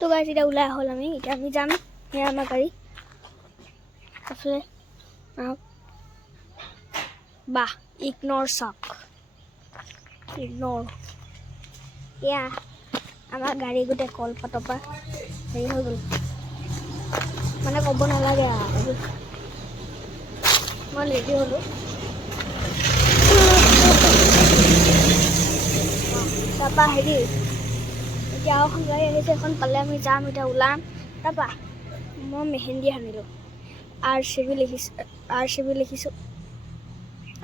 তো গাইজ এটা ওলাই হ'ল আমি এতিয়া আমি যাম সেয়া আমাৰ গাড়ী আসলে বাহ ইগনোৰ চাওক ইগনোৰ এয়া আমাৰ গাড়ী গোটেই কলপাতৰ পৰা হেৰি হৈ গ'ল মানে ক'ব নালাগে আৰু মই ৰেডি হ'লোঁ তাৰপৰা হেৰি এতিয়া আৰু এখন গাড়ী আহিছে এখন পালে আমি যাম এতিয়া ওলাম তাৰপৰা মই মেহেন্দি সানিলোঁ RCB লিখিছোঁ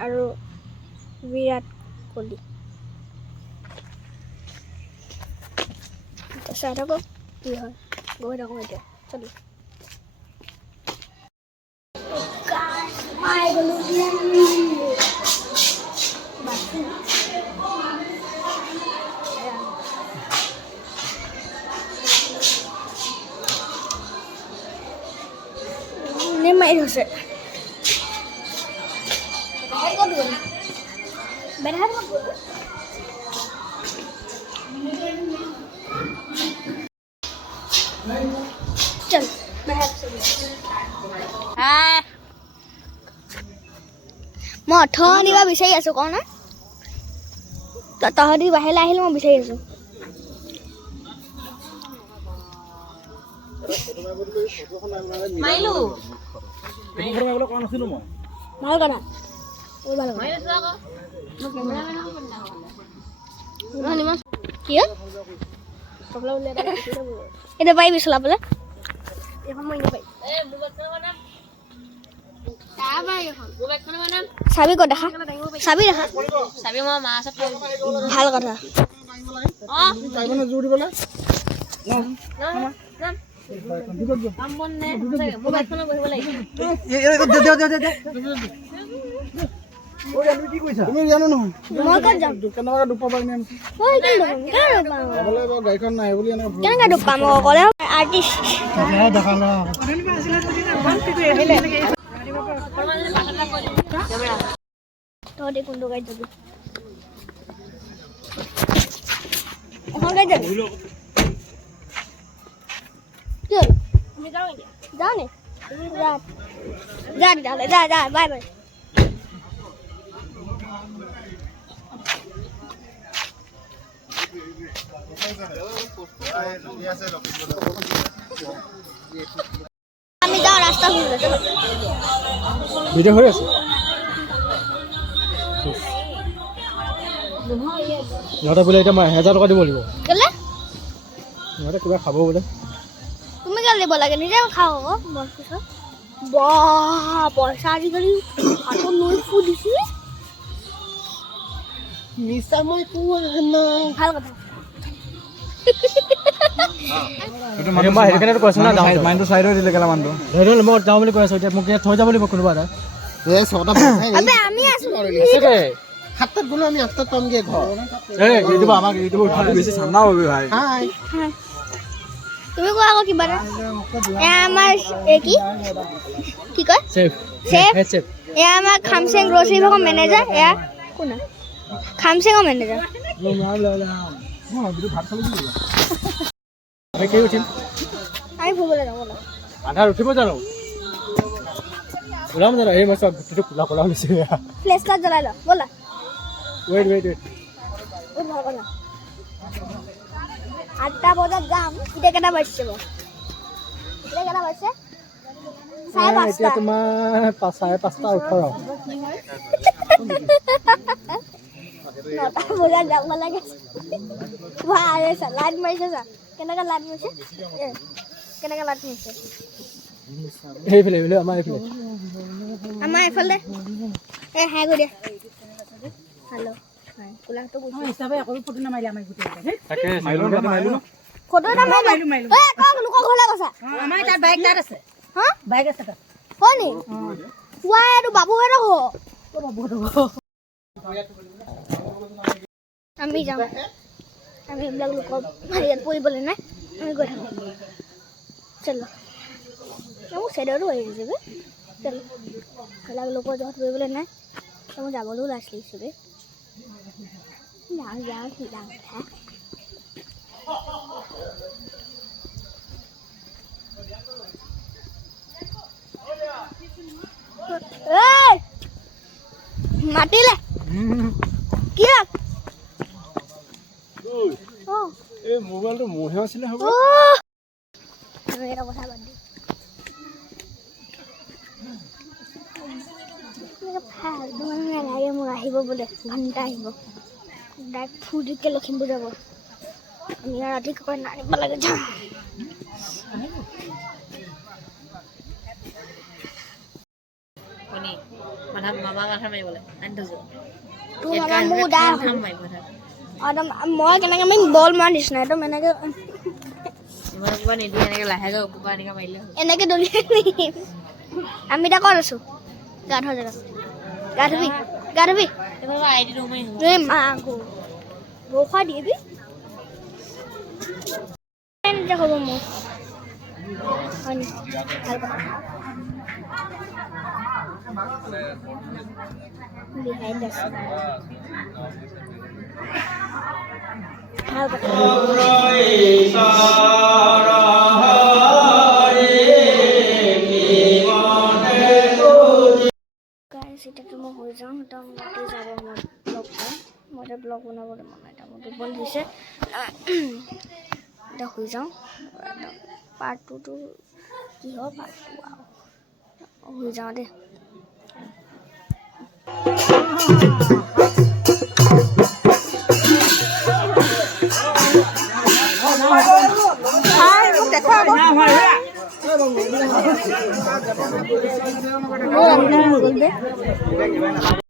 আৰু বিৰাট কোহলি চাই থাকক কি হয় গৈ থাকোঁ এতিয়া চলো মাৰি হৈছে চল মই অথনিৰ পৰা বিচাৰি আছোঁ কওঁ না তহঁতি বাহিৰলৈ আহিলে মই বিচাৰি আছোঁ ভাল কথা কি এতিয়া পাৰিবি চলাবলৈ এখন মই পাৰিম চাবি ক'ত দেখা চাবি দেখা চাবি মই মা আছে ভাল কথা তহঁতি কোনটো গাড়ীত যাবি এখন গাড়ীত যাবি কি হ'ল যাওঁ নি যা তেতিয়াহ'লে যা যা বাই বাই আমি যাওঁ ৰাস্তা ভিডিঅ' হৈ আছে ইহঁতে বোলে এতিয়া মই 1000 টকা দিব লাগিব কেলে ইহঁতে কিবা খাব বোলে তুমি কেলে দিব লাগে নিজে খাওঁ আকৌ পইচা আজিকালি হাতত লৈ ফুলিছে নিচা মই ভাল কথা মই সেইকাৰণে কৈছোঁ না মাইণ্ডটো চাইড হৈ দিলে গেলা মানুহটো ধৰি মই যাওঁ বুলি কৈ আছোঁ এতিয়া মোক থৈ যাব লাগিব কোনোবা এটা আমি আছো সাতটাত গ'লো আমি 8টাত পামগৈ ঘৰ আমাক ইউটিউব উঠাটো বেছি ঠাণ্ডা হবে ভাই তুমি কোৱা আকৌ কিবা এটা আমাৰ কি কয় চেফ এয়া আমাৰ খামচেং গ্ৰ'চাৰী ভাগৰ মেনেজাৰ এয়া কোন খামচেঙৰ মেনেজাৰ আমি কি উঠিম আমি ফুৰিবলৈ যাওঁ ব'লা আধাৰ উঠিব জানো ওলাম জানো এই মাছ গুটিটো কোলা কোলা হৈছে ফ্লেছ লাইট জ্বলাই ল ব'লা ৱেইট ভাল কথা 8টা বজাত যাম এতিয়া কেইটা বাজিছে বাৰু এতিয়া কেইটা বাজিছে এতিয়া তোমাৰ 5:30 9টা বজাত যাব লাগে ভাল লাইট মাৰিছে চা কেনেকৈ লাইট মাৰিছে কেনেকৈ লাইট মাৰিছে এইফালে আমাৰ এইফালে এই হাই কৰি দিয়া হেল্ল' কোলাটো হিচাপে আকৌ ফটো নামাৰিলে আমাৰ গোটেই তাকে মাৰিলো ফটো এটা মাৰিলো এই কক লোকৰ ঘৰলৈ গৈছা আমাৰ তাত বাইক তাত আছে হা বাইক আছে তাত হয় নি ওৱাই এইটো বাবুহেঁতৰ ঘৰ আমি যাম আমি এইবিলাক লোকৰ হেৰিয়াত পৰিবলৈ নাই আমি গৈ থাকোঁ চলো মোৰ চেডৰো আহি গৈছে বে চলো এইবিলাক লোকৰ জহত পৰিবলৈ নাই মই যাবলৈও লাজ লাগিছে বে যাওঁ কি যাওঁ কথা মাতিলে কিয় এই মোবাইলটো মোহে আছিলে হ'ব এটা কথা বাদ দি ফালটো মানে নালাগে মোক আহিব বোলে ঘণ্টা আহিব ডাইৰেক্ট ফুৰিকে লখিমপুৰ যাব আমি ৰাতি কই নানিব লাগে যাম Koni, mana mama kan sama boleh, anda tu. তোৰ মামা মোৰ দা আৰু মই কেনেকৈ আমি বল মাৰ নিচিনা একদম এনেকৈ Mana bukan ini dia ni lah, hega bukan ini kami lah. এনেকৈ দলিয়াই নিম আমি এতিয়া ক'ত আছোঁ গা ধোৱা জেগাত গা ধুবি Itu lah ID rumah ini. এই মা আকৌ বৰষা দিবি এতিয়া হ'ব মোৰ হয় নি ভাল কথা behind us ভাল কথা গাইছ এতিয়াতো মই হৈ যাওঁ একদম ৰাতি যাব মই ব্লগ বনাবলৈ মন নাই মোৰ টোপনি হৈছে এতিয়া শুই যাওঁ পাৰ্ট টুটো কি হ'ব পাৰ্ট টু আৰু শুই যাওঁ দেই